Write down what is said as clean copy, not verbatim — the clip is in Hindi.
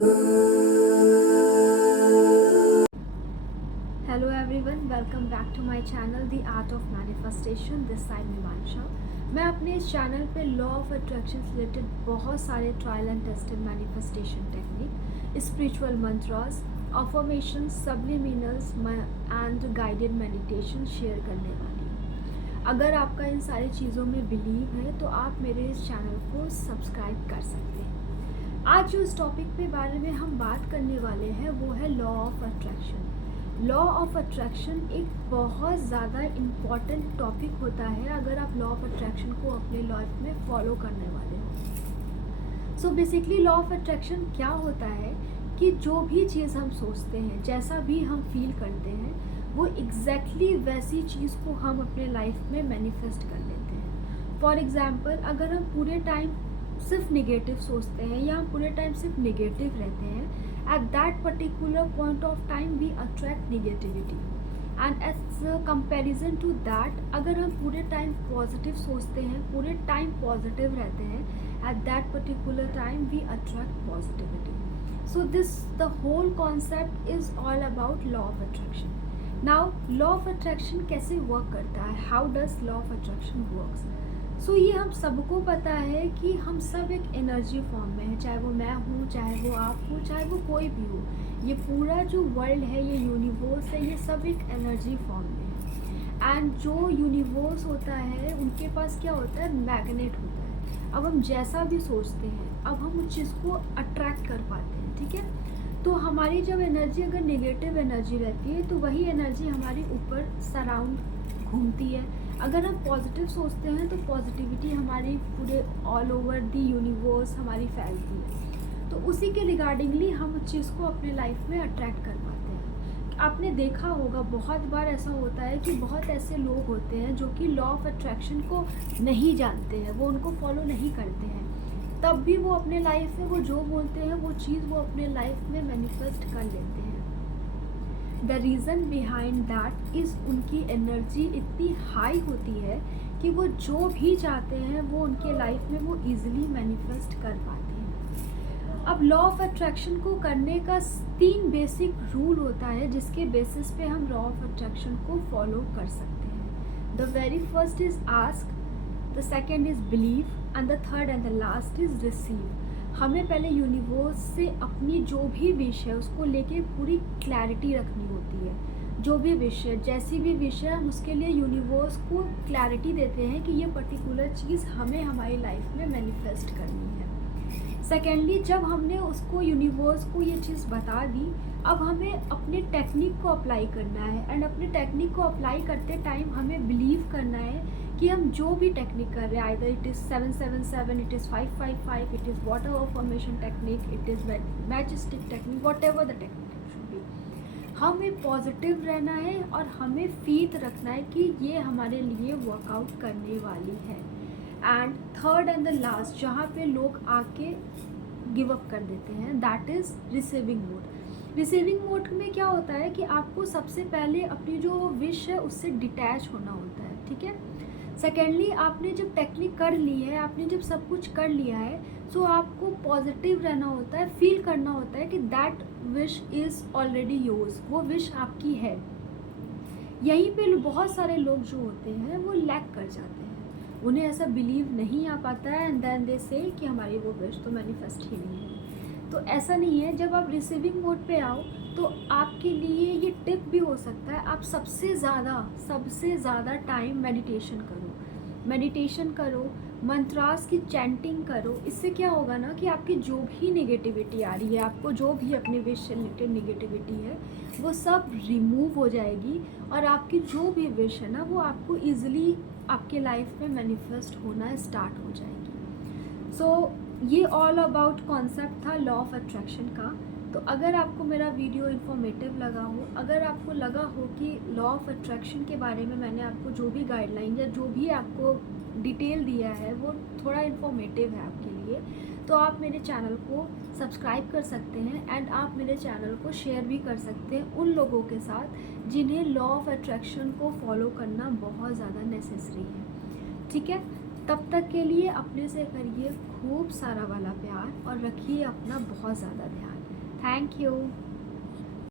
Hello everyone, welcome back to my channel the art of manifestation. This side Mimansha. मैं अपने इस चैनल पे लॉ ऑफ अट्रैक्शन से रिलेटेड बहुत सारे trial and tested manifestation technique, spiritual mantras, affirmations, subliminals and guided meditation share करने वाली हूँ। अगर आपका इन सारी चीज़ों में बिलीव है तो आप मेरे इस चैनल को सब्सक्राइब कर सकते हैं। आज जो इस टॉपिक पे बारे में हम बात करने वाले हैं वो है law of attraction. Law of attraction एक बहुत ज़्यादा इम्पॉर्टेंट टॉपिक होता है अगर आप लॉ ऑफ अट्रैक्शन को अपने लाइफ में फॉलो करने वाले हो। So basically law of attraction क्या होता है कि जो भी चीज़ हम सोचते हैं, जैसा भी हम फील करते हैं, वो एग्जैक्टली वैसी चीज़ को हम अपने लाइफ में मैनिफेस्ट कर लेते हैं। फॉर एग्ज़ाम्पल, अगर हम पूरे टाइम सिर्फ निगेटिव सोचते हैं या हम पूरे टाइम सिर्फ निगेटिव रहते हैं, at that particular point of time we attract negativity, and as a comparison to that, अगर हम पूरे टाइम पॉजिटिव सोचते हैं, पूरे टाइम पॉजिटिव रहते हैं, at that particular time we attract positivity. So this the whole concept is all about law of attraction. Now law of attraction कैसे वर्क करता है? How does law of attraction works? सो ये हम सबको पता है कि हम सब एक एनर्जी फॉर्म में है, चाहे वो मैं हूँ, चाहे वो आप हो, चाहे वो कोई भी हो। ये पूरा जो वर्ल्ड है, ये यूनिवर्स है, ये सब एक एनर्जी फॉर्म में है। एंड जो यूनिवर्स होता है उनके पास क्या होता है? मैग्नेट होता है। अब हम जैसा भी सोचते हैं, अब हम उस चीज़ को अट्रैक्ट कर पाते हैं, ठीक है। तो हमारी जब एनर्जी अगर नेगेटिव एनर्जी रहती है तो वही एनर्जी हमारे ऊपर सराउंड घूमती है। अगर हम पॉजिटिव सोचते हैं तो पॉजिटिविटी हमारी पूरे ऑल ओवर दी यूनिवर्स हमारी फैलती है। तो उसी के रिगार्डिंगली हम उस चीज़ को अपने लाइफ में अट्रैक्ट कर पाते हैं। आपने देखा होगा बहुत बार ऐसा होता है कि बहुत ऐसे लोग होते हैं जो कि लॉ ऑफ अट्रैक्शन को नहीं जानते हैं, वो उनको फॉलो नहीं करते हैं, तब भी वो अपने लाइफ में वो जो बोलते हैं वो चीज़ वो अपने लाइफ में मैनिफेस्ट कर लेते हैं। The reason behind that is उनकी एनर्जी इतनी हाई होती है कि वो जो भी चाहते हैं वो उनके लाइफ में वो ईजिली मैनिफेस्ट कर पाते हैं। अब लॉ ऑफ अट्रैक्शन को करने का 3 बेसिक रूल होता है जिसके बेसिस पे हम लॉ ऑफ अट्रैक्शन को फॉलो कर सकते हैं। The very first is ask, the second is believe and the third and the last is receive. हमें पहले यूनिवर्स से अपनी जो भी विश है उसको लेके पूरी क्लैरिटी रखनी होती है। जो भी विश है, जैसी भी विश है, हम उसके लिए यूनिवर्स को क्लैरिटी देते हैं कि ये पर्टिकुलर चीज़ हमें हमारी लाइफ में मैनिफेस्ट करनी है। सेकेंडली, जब हमने उसको यूनिवर्स को ये चीज़ बता दी, अब हमें अपने टेक्निक को अप्लाई करना है। एंड अपने टेक्निक को अप्लाई करते टाइम हमें बिलीव करना है कि हम जो भी टेक्निक कर रहे हैं, either it is 777, it is 555, it is water affirmation technique, it is majestic technique, what ever the technique should be, हमें पॉजिटिव रहना है और हमें फेथ रखना है कि ये हमारे लिए वर्कआउट करने वाली है। And third and the last, जहाँ पे लोग आके गिव अप कर देते हैं, that is receiving mode. Receiving mode में क्या होता है कि आपको सबसे पहले अपनी जो विश है उससे डिटैच होना होता है, ठीक है। सेकेंडली, आपने जब टेक्निक कर ली है, आपने जब सब कुछ कर लिया है, सो आपको पॉजिटिव रहना होता है, फील करना होता है कि that wish is already yours, वो विश आपकी है। यहीं पे बहुत सारे लोग जो होते हैं वो लैक कर जाते हैं, उन्हें ऐसा बिलीव नहीं आ पाता है एंड देन दे से कि हमारी वो विश तो मैनिफेस्ट ही नहीं है। तो ऐसा नहीं है। जब आप रिसीविंग मोड पे आओ तो आपके लिए ये टिप भी हो सकता है, आप सबसे ज़्यादा टाइम मेडिटेशन करो, मंत्रास की चैंटिंग करो। इससे क्या होगा ना कि आपकी जो भी नेगेटिविटी आ रही है, आपको जो भी अपने विश से रिलेटेड नेगेटिविटी है, वो सब रिमूव हो जाएगी और आपकी जो भी विश है ना वो आपको ईजिली आपके लाइफ में मैनिफेस्ट होना स्टार्ट हो जाएगी। सो ये ऑल अबाउट कॉन्सेप्ट था लॉ ऑफ अट्रैक्शन का। तो अगर आपको मेरा वीडियो इन्फॉर्मेटिव लगा हो, अगर आपको लगा हो कि लॉ ऑफ अट्रैक्शन के बारे में मैंने आपको जो भी गाइडलाइन या जो भी आपको डिटेल दिया है वो थोड़ा इन्फॉर्मेटिव है आपके लिए, तो आप मेरे चैनल को सब्सक्राइब कर सकते हैं एंड आप मेरे चैनल को शेयर भी कर सकते हैं उन लोगों के साथ जिन्हें लॉ ऑफ अट्रैक्शन को फॉलो करना बहुत ज़्यादा नेसेसरी है, ठीक है। तब तक के लिए अपने से करिए खूब सारा वाला प्यार और रखिए अपना बहुत ज़्यादा ध्यान। Thank you.